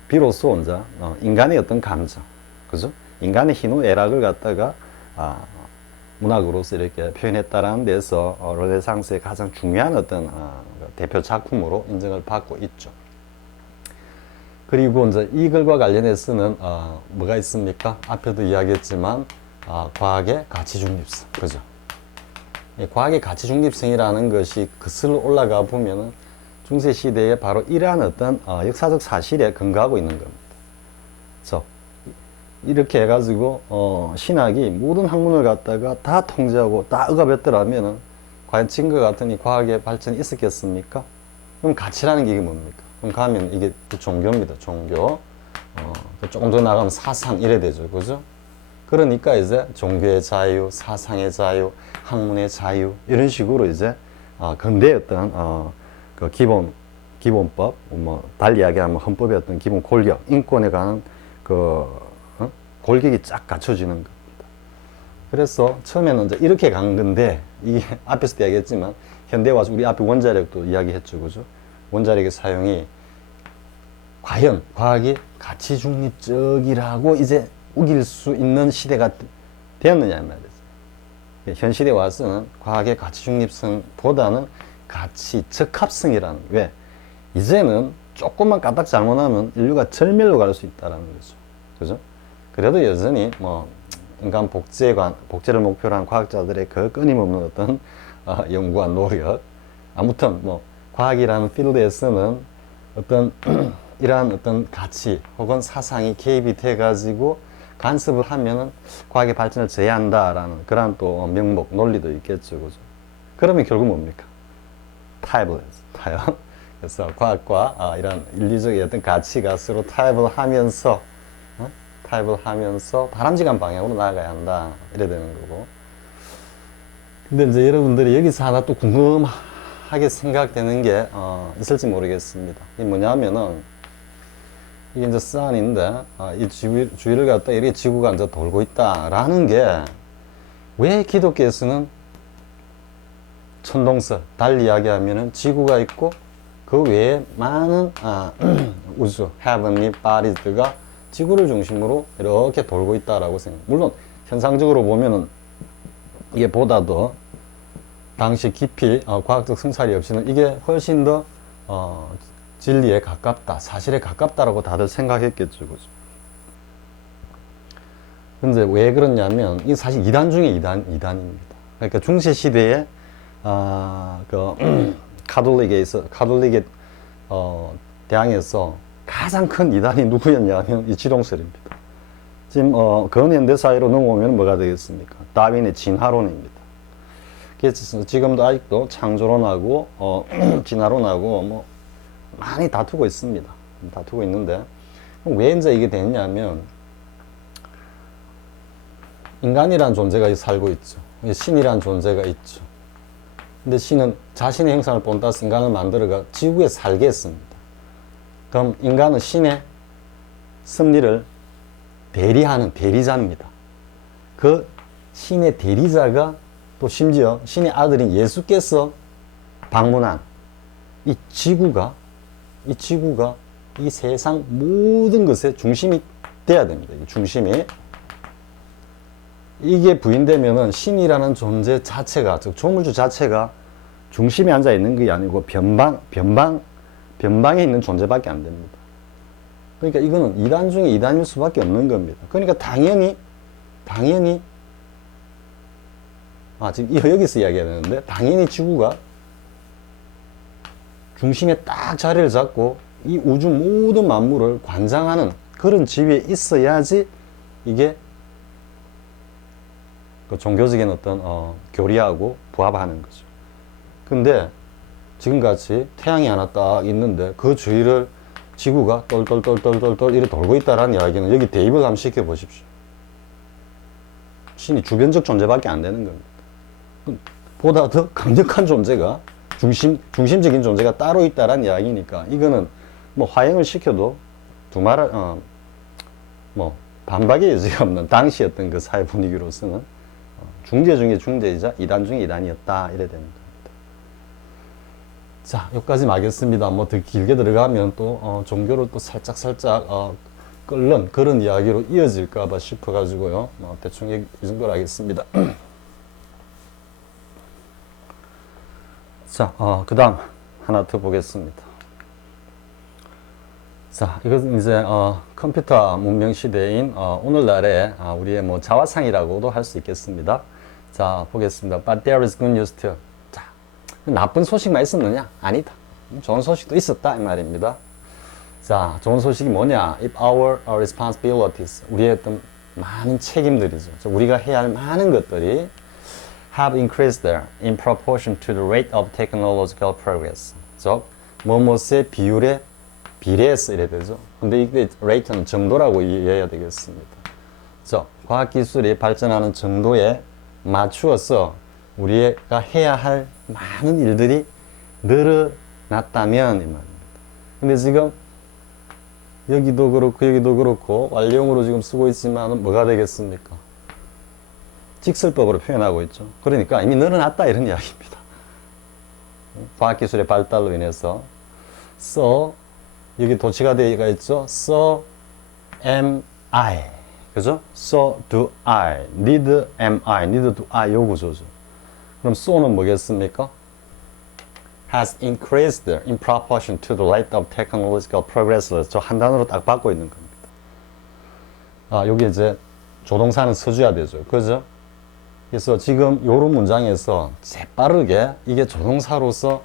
비로소 이제 인간의 어떤 감정, 그죠? 인간의 희노애락을 갖다가 문학으로서 이렇게 표현했다라는 데서 르네상스의 가장 중요한 어떤 대표 작품으로 인정을 받고 있죠. 그리고 이제 이 글과 관련해서는 뭐가 있습니까? 앞에도 이야기했지만 과학의 가치 중립성, 그죠? 과학의 가치 중립성이라는 것이 거슬러 올라가 보면은 중세 시대에 바로 이러한 어떤 역사적 사실에 근거하고 있는 겁니다. 그래서 이렇게 해가지고 신학이 모든 학문을 갖다가 다 통제하고 다 억압했더라면은 과연 지금과 같은 이 과학의 발전이 있었겠습니까? 그럼 가치라는 게 이게 뭡니까? 그럼 가면 이게 종교입니다. 종교. 조금 더 나가면 사상 이래 되죠. 그죠? 그러니까 이제 종교의 자유, 사상의 자유, 학문의 자유 이런 식으로 이제 근대의 어떤 그 기본법, 뭐 달리 이야기하면 헌법의 어떤 기본 골격, 인권에 관한 그 골격이 쫙 갖춰지는 겁니다. 그래서 처음에는 이제 이렇게 간 건데 이게 앞에서도 이야기했지만 현대 와서 우리 앞에 원자력도 이야기했죠, 그죠? 원자력의 사용이 과연 과학이 가치 중립적이라고 이제 우길 수 있는 시대가 되었느냐 이 말이죠. 현 시대에 와서는 과학의 가치 중립성보다는 가치 적합성이라는, 왜? 이제는 조금만 까딱 잘못하면 인류가 절멸로 갈 수 있다는 거죠. 그죠? 그래도 여전히 뭐 인간 복제를 목표로 한 과학자들의 그 끊임없는 어떤 연구와 노력, 아무튼 뭐 과학이라는 필드에서는 어떤 이러한 어떤 가치 혹은 사상이 개입이 돼 가지고 간섭을 하면은 과학의 발전을 제한한다라는 그러한 또 명목 논리도 있겠죠, 그죠? 그러면 결국 뭡니까? 타협을 타협. 그래서 과학과 이런 인류적인 어떤 가치가 서로 타협을 하면서 바람직한 방향으로 나아가야 한다. 이래 되는 거고. 근데 이제 여러분들이 여기서 하나 또 궁금하게 생각되는 게 있을지 모르겠습니다. 이게 뭐냐면은 이게 이제 선인데 이 주위를 갖다 이렇게 지구가 이제 돌고 있다라는 게 왜 기독교에서는 천동설, 달리 이야기하면은 지구가 있고 그 외에 많은 우주, heavenly bodies가 지구를 중심으로 이렇게 돌고 있다라고 생각. 물론 현상적으로 보면은 이게 보다 더 당시 깊이 과학적 성찰이 없이는 이게 훨씬 더 진리에 가깝다, 사실에 가깝다라고 다들 생각했겠죠. 그죠? 근데 왜 그러냐면, 이 사실 이단 중에 이단입니다. 그러니까 중세시대에, 카톨릭의, 대항에서 가장 큰 이단이 누구였냐면 이 지동설입니다. 지금, 근현대 사회로 넘어오면 뭐가 되겠습니까? 다윈의 진화론입니다. 그래서 지금도 아직도 창조론하고, 진화론하고, 뭐, 많이 다투고 있습니다. 다투고 있는데, 왜 이제 이게 됐냐면, 인간이란 존재가 살고 있죠. 신이란 존재가 있죠. 근데 신은 자신의 형상을 본따서 인간을 만들어가 지구에 살게 했습니다. 그럼 인간은 신의 섭리를 대리하는 대리자입니다. 그 신의 대리자가 또 심지어 신의 아들인 예수께서 방문한 이 지구가 이 세상 모든 것의 중심이 돼야 됩니다. 이 중심이. 이게 부인되면은 신이라는 존재 자체가, 즉 조물주 자체가 중심에 앉아 있는 게 아니고 변방에 있는 존재밖에 안 됩니다. 그러니까 이거는 이단 중에 이단일 수밖에 없는 겁니다. 그러니까 당연히 지금 여기서 이야기해야 되는데, 당연히 지구가 중심에 딱 자리를 잡고 이 우주 모든 만물을 관장하는 그런 지위에 있어야지 이게 그 종교적인 어떤 교리하고 부합하는 거죠. 근데 지금같이 태양이 하나 딱 있는데 그 주위를 지구가 똘똘똘똘똘 이렇게 돌고 있다라는 이야기는 여기 대입을 한번 시켜 보십시오. 신이 주변적 존재밖에 안 되는 겁니다. 보다 더 강력한 존재가 중심적인 존재가 따로 있다라는 이야기니까, 이거는 뭐 화형을 시켜도 두말할 뭐 반박의 여지가 없는 당시 어떤 그 사회 분위기로서는 중재 중에 중재이자 이단 중에 이단이었다, 이래 되는 겁니다. 자, 여기까지 마겠습니다. 뭐 더 길게 들어가면 또 종교를 또 살짝 끓는 그런 이야기로 이어질까봐 싶어가지고요. 대충 이 정도로 하겠습니다. 자, 그 다음 하나 더 보겠습니다. 자, 이것은 이제 컴퓨터 문명 시대인 오늘날의 우리의 뭐 자화상이라고도 할 수 있겠습니다. 자, 보겠습니다. But there is good news too. 자, 나쁜 소식만 있었느냐? 아니다. 좋은 소식도 있었다, 이 말입니다. 자, 좋은 소식이 뭐냐? If our responsibilities, 우리의 어떤 많은 책임들이죠. 우리가 해야 할 많은 것들이 have increased in proportion to the rate of technological progress. 즉, 무엇의 비율에 비례해서 이래 되죠. 근데 이게 rate는 정도라고 이해해야 되겠습니다. 즉, 과학기술이 발전하는 정도에 맞추어서 우리가 해야 할 많은 일들이 늘어났다면 이 말입니다. 근데 지금 여기도 그렇고 완료형으로 지금 쓰고 있지만 뭐가 되겠습니까? 직설법으로 표현하고 있죠. 그러니까 이미 늘어났다, 이런 이야기입니다. 과학기술의 발달로 인해서 여기 도치가 되어가 있죠. So am I. 그죠? So do I. Need am I. Need do I. 요 구조죠. 그럼 so는 뭐겠습니까? Has increased in proportion to the rate of technological progress. 저 한 단어로 딱 받고 있는 겁니다. 여기 이제 조동사는 써줘야 되죠. 그죠? 그래서 지금 요런 문장에서 재빠르게 이게 조동사로서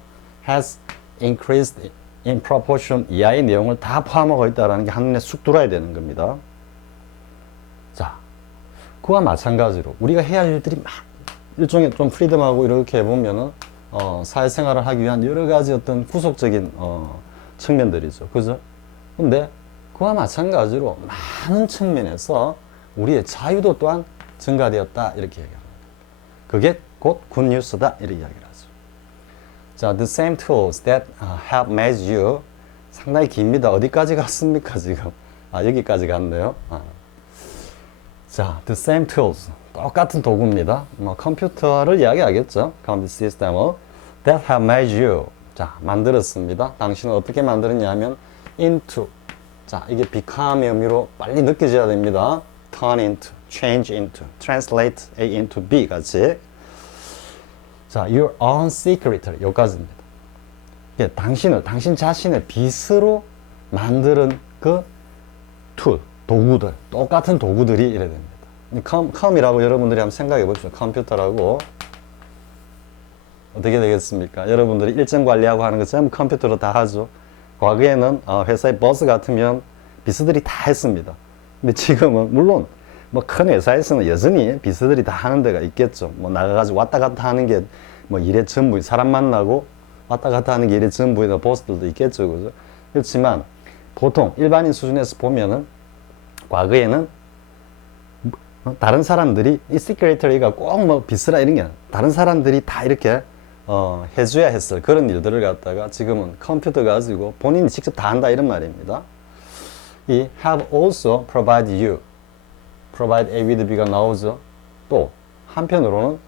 has increased in proportion 이하의 내용을 다 포함하고 있다는 게 한눈에 쑥 들어야 되는 겁니다. 자, 그와 마찬가지로 우리가 해야 할 일들이 막 일종의 좀 프리덤하고 이렇게 해보면은 사회생활을 하기 위한 여러 가지 어떤 구속적인 측면들이죠. 그죠? 근데 그와 마찬가지로 많은 측면에서 우리의 자유도 또한 증가되었다, 이렇게 얘기합니다. 그게 곧 굿뉴스다, 이렇게 이야기를 하죠. 자, the same tools that have made you. 상당히 깁니다. 어디까지 갔습니까, 지금? 여기까지 갔네요. 자, the same tools. 똑같은 도구입니다. 컴퓨터를 이야기하겠죠. 컴퓨터 시스템을 that have made you. 자, 만들었습니다. 당신은 어떻게 만들었냐면 into. 자, 이게 become의 의미로 빨리 느껴져야 됩니다. turn into, change into, translate A into B 같이. 자, your own secret. 여기까지입니다. 당신 자신의 빚으로 만드는 그 툴, 도구들, 똑같은 도구들이 이래 됩니다. 컴이라고 여러분들이 한번 생각해 보십시오. 컴퓨터라고 어떻게 되겠습니까? 여러분들이 일정 관리하고 하는 거 전부 컴퓨터로 다 하죠. 과거에는 회사의 버스 같으면 비서들이 다 했습니다. 근데 지금은 물론 뭐 큰 회사에서는 여전히 비서들이 다 하는 데가 있겠죠. 뭐 나가가지고 왔다 갔다 하는 게 뭐 일의 전부, 사람 만나고 왔다 갔다 하는 게 일의 전부인 보스들도 있겠죠. 그죠? 그렇지만 보통 일반인 수준에서 보면은 과거에는 다른 사람들이 이 시크레터리가 꼭 뭐 비서라 이런 게 아니라 다른 사람들이 다 이렇게 해줘야 했을 그런 일들을 갖다가 지금은 컴퓨터 가지고 본인이 직접 다 한다 이런 말입니다. 이 have also provide you, provide A with B가 나오죠. 또 한편으로는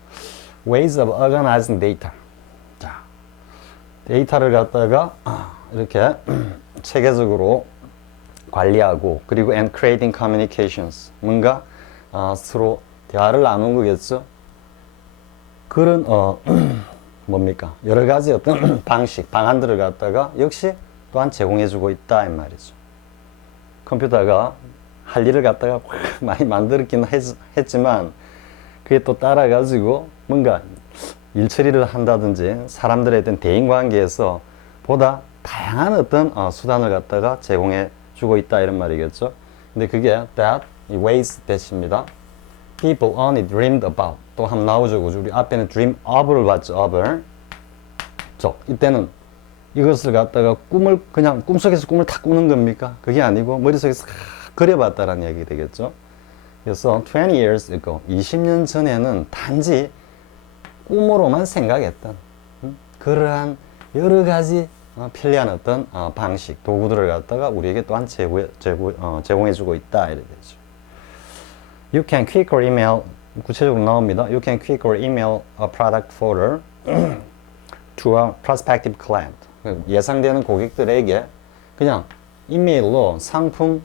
ways of organizing data. 자, 데이터를 갖다가 이렇게 체계적으로 관리하고 그리고 and creating communications. 뭔가 서로 대화를 나누는 거겠죠. 그런 뭡니까? 여러 가지 어떤 방식, 방안들을 갖다가 역시 또한 제공해주고 있다 이 말이죠. 컴퓨터가 할 일을 갖다가 많이 만들었긴 했지만 그게 또 따라가지고 뭔가 일 처리를 한다든지 사람들에 대한 대인관계에서 보다 다양한 어떤 수단을 갖다가 제공해 주고 있다 이런 말이겠죠. 근데 그게 that, ways that입니다. People only dreamed about. 또 한번 나오죠. 우리 앞에는 dream of를 봤죠. of을. 이때는 이것을 갖다가 꿈을 그냥 꿈속에서 꿈을 다 꾸는 겁니까? 그게 아니고 머릿속에서 그려봤다라는 얘기 되겠죠. 그래서 20 years ago, 20년 전에는 단지 꿈으로만 생각했던 그러한 여러 가지 편리한 어떤 방식, 도구들을 갖다가 우리에게 또한 제공해주고 있다 이래 되죠. You can quickly email, 구체적으로 나옵니다. You can quickly email a product photo to a prospective client. 예상되는 고객들에게 그냥 이메일로 상품의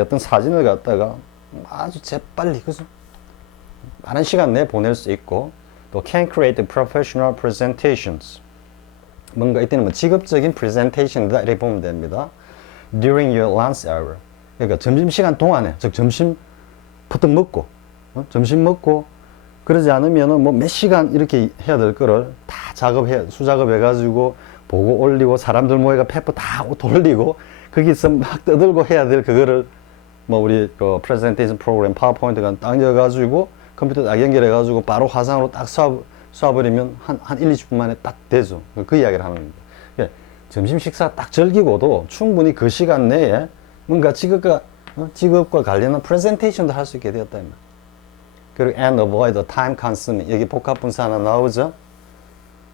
어떤 사진을 갖다가 아주 재빨리 그죠? 많은 시간 내에 보낼 수 있고 또 can create professional presentations. 뭔가 이때는 뭐 직업적인 프레젠테이션이다 이렇게 보면 됩니다. During your lunch hour. 그러니까 점심시간 동안에, 즉 점심 보통 먹고, 점심 먹고 그러지 않으면은 뭐 몇 시간 이렇게 해야 될 거를 다 수작업해가지고 보고 올리고 사람들 모여가 페퍼 다 돌리고 거기서 막 떠들고 해야 될 그거를 뭐 우리 그 프레젠테이션 프로그램 파워포인트가 딱 열어가지고 컴퓨터 딱 연결해가지고 바로 화상으로 딱 쏴버리면 한 1, 20분 만에 딱 되죠. 그 이야기를 하는 겁니다. 예, 점심 식사 딱 즐기고도 충분히 그 시간 내에 뭔가 직업과 관련한 프레젠테이션도 할 수 있게 되었다. 그리고 and avoid the time consuming. 여기 복합분사 하나 나오죠.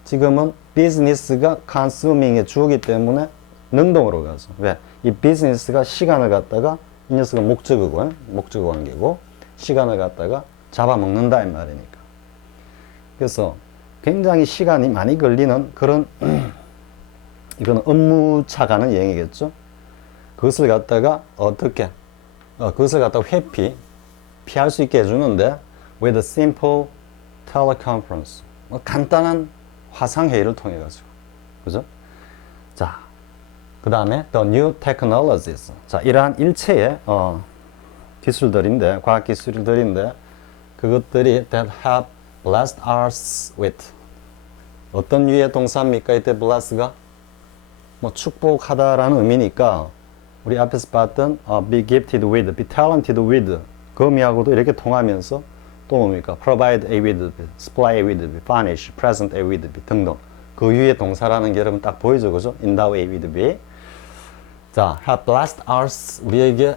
지금은 비즈니스가 consuming의 주어기 때문에 능동으로 가죠. 왜? 이 비즈니스가 시간을 갖다가 이 녀석은 목적어 관계고 시간을 갖다가 잡아먹는다 이 말이니까. 그래서 굉장히 시간이 많이 걸리는 그런 이거는 업무차가는 여행이겠죠. 그것을 갖다가 어떻게 그것을 갖다가 피할 수 있게 해주는데 with a simple teleconference. 간단한 화상회의를 통해 가지고. 그죠? 자, 그 다음에 the new technologies. 자, 이러한 일체의 기술들인데, 과학기술들인데, 그것들이 that have blessed us with. 어떤 유의 동사입니까? 이때 bless가? 뭐 축복하다라는 의미니까, 우리 앞에서 봤던 be gifted with, be talented with. 그 의미하고도 이렇게 통하면서 또 뭡니까? provide a with, supply a with, furnish, present a with 등등. 그 유의 동사라는 게 여러분 딱 보이죠, 그죠? endow a with be. 자, have blessed us. 우리에게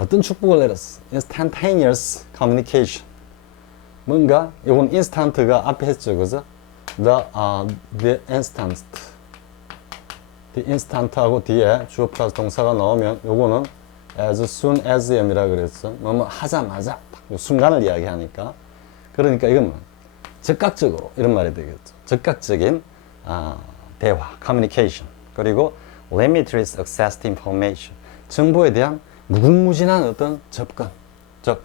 어떤 축복을 내렸어? instantaneous communication. 뭔가, 이건 instant가 앞에 했죠, 그죠? the instant. the instant하고 뒤에 주어 플러스 동사가 나오면 요거는 as soon as 이라 그랬어. 뭐뭐 하자마자 순간을 이야기하니까. 그러니까 이건 즉각적으로 이런 말이 되겠죠. 즉각적인 대화, communication. 그리고 limitless access to information. 정보에 대한 무궁무진한 어떤 접근. 즉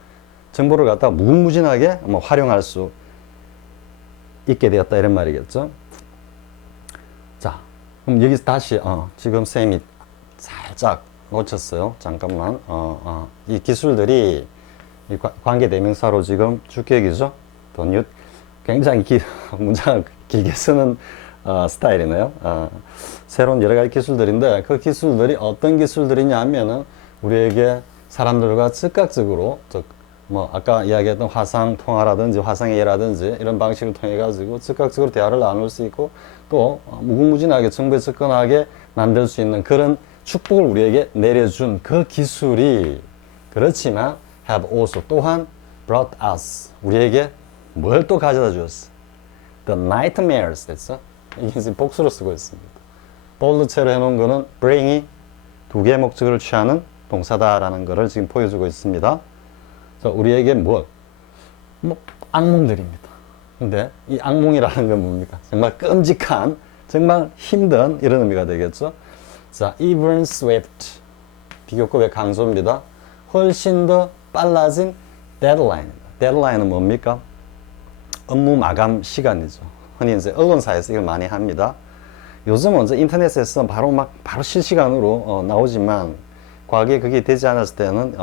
정보를 갖다가 무궁무진하게 활용할 수 있게 되었다 이런 말이겠죠. 자, 그럼 여기서 다시 지금 쌤이 살짝 놓쳤어요. 잠깐만. 이 기술들이 이 관계 대명사로 지금 주격이죠. 돈유 굉장히 문장을 길게 쓰는 스타일이네요. 새로운 여러 가지 기술들인데 그 기술들이 어떤 기술들이냐면은 우리에게 사람들과 즉각적으로 뭐 아까 이야기했던 화상 통화라든지 화상 회의라든지 이런 방식을 통해 가지고 즉각적으로 대화를 나눌 수 있고 또 무궁무진하게 정보에 접근하게 만들 수 있는 그런 축복을 우리에게 내려준 그 기술이 그렇지만 have also 또한 brought us 우리에게 뭘 또 가져다 주었어? The nightmares 됐어? 이게 지금 복수로 쓰고 있습니다. bold체로 해놓은 거는 bring이 두 개의 목적을 취하는 동사다라는 것을 지금 보여주고 있습니다. 자, 우리에게 뭐 악몽들입니다. 근데 이 악몽이라는 건 뭡니까? 정말 끔찍한, 정말 힘든 이런 의미가 되겠죠. 자, even swift 비교급의 강조입니다. 훨씬 더 빨라진 데드라인입니다. 데드라인은 뭡니까? 업무 마감 시간이죠. 흔히 이제 언론사에서 이걸 많이 합니다. 요즘은 이제 인터넷에서 바로 실시간으로 나오지만 과거에 그게 되지 않았을 때는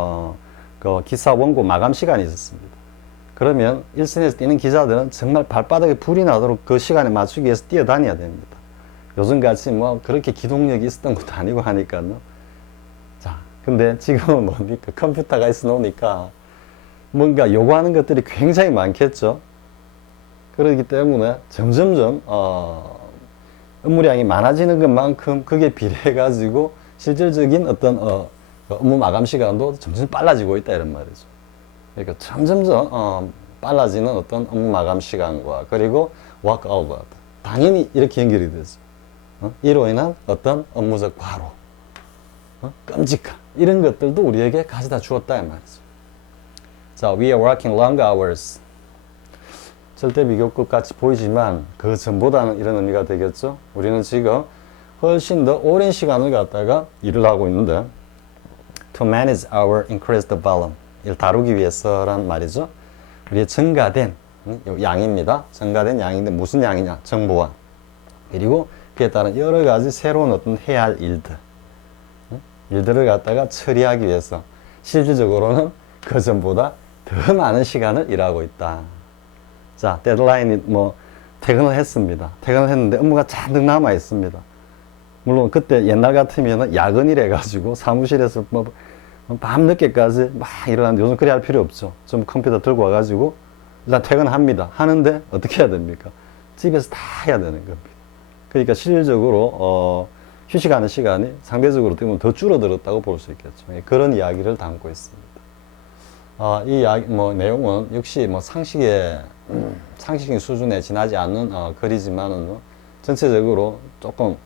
그 기사 원고 마감 시간이 있었습니다. 그러면 일선에서 뛰는 기자들은 정말 발바닥에 불이 나도록 그 시간에 맞추기 위해서 뛰어다녀야 됩니다. 요즘같이 뭐 그렇게 기동력이 있었던 것도 아니고 하니까요. 자, 근데 지금은 뭡니까? 컴퓨터가 있어 놓으니까 뭔가 요구하는 것들이 굉장히 많겠죠. 그렇기 때문에 점점점 업무량이 많아지는 것만큼 그게 비례해 가지고 실질적인 어떤 업무 마감 시간도 점점 빨라지고 있다 이런 말이죠. 그러니까 점점점 빨라지는 어떤 업무 마감 시간과 그리고 워크아웃 당연히 이렇게 연결이 되죠. 이로 인한 어떤 업무적 과로, 끔찍한 이런 것들도 우리에게 가져다 주었다 이 말이죠. 자, we are working long hours. 절대 비교급 같이 보이지만 그 전보다는 이런 의미가 되겠죠. 우리는 지금 훨씬 더 오랜 시간을 갖다가 일을 하고 있는데 to manage our increased volume 이를 다루기 위해서란 말이죠. 우리의 증가된 양입니다. 증가된 양인데 무슨 양이냐? 정보와 그리고 그에 따른 여러 가지 새로운 어떤 해야 할 일들을 갖다가 처리하기 위해서 실질적으로는 그 전보다 더 많은 시간을 일하고 있다. 자, 데드라인이 퇴근을 했습니다. 퇴근을 했는데 업무가 잔뜩 남아 있습니다. 물론 그때 옛날 같으면 야근이라 해가지고 사무실에서 밤늦게까지 막 일어나는데 요즘 그래 할 필요 없죠. 좀 컴퓨터 들고 와가지고 일단 퇴근합니다. 하는데 어떻게 해야 됩니까? 집에서 다 해야 되는 겁니다. 그러니까 실질적으로 휴식하는 시간이 상대적으로 보면 더 줄어들었다고 볼 수 있겠죠. 그런 이야기를 담고 있습니다. 이 이야기 내용은 역시 상식의 수준에 지나지 않는 글이지만은 전체적으로 조금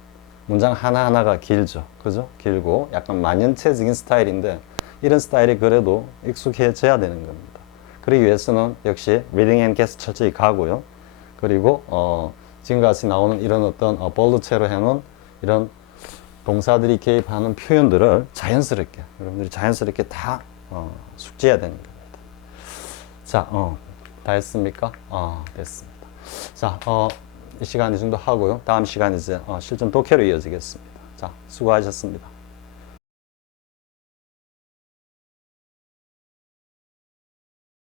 문장 하나하나가 길죠. 그죠? 길고 약간 만연체적인 스타일인데 이런 스타일이 그래도 익숙해져야 되는 겁니다. 그러기 위해서는 역시 reading and guess 철저히 가고요. 그리고 지금같이 나오는 이런 어떤 볼드체로 해놓은 이런 동사들이 개입하는 표현들을 자연스럽게 여러분들이 자연스럽게 다 숙지해야 되는 겁니다. 자, 다 했습니까? 됐습니다. 자, 이 시간 이 정도 하고요. 다음 시간 이제 실전 독해로 이어지겠습니다. 자, 수고하셨습니다.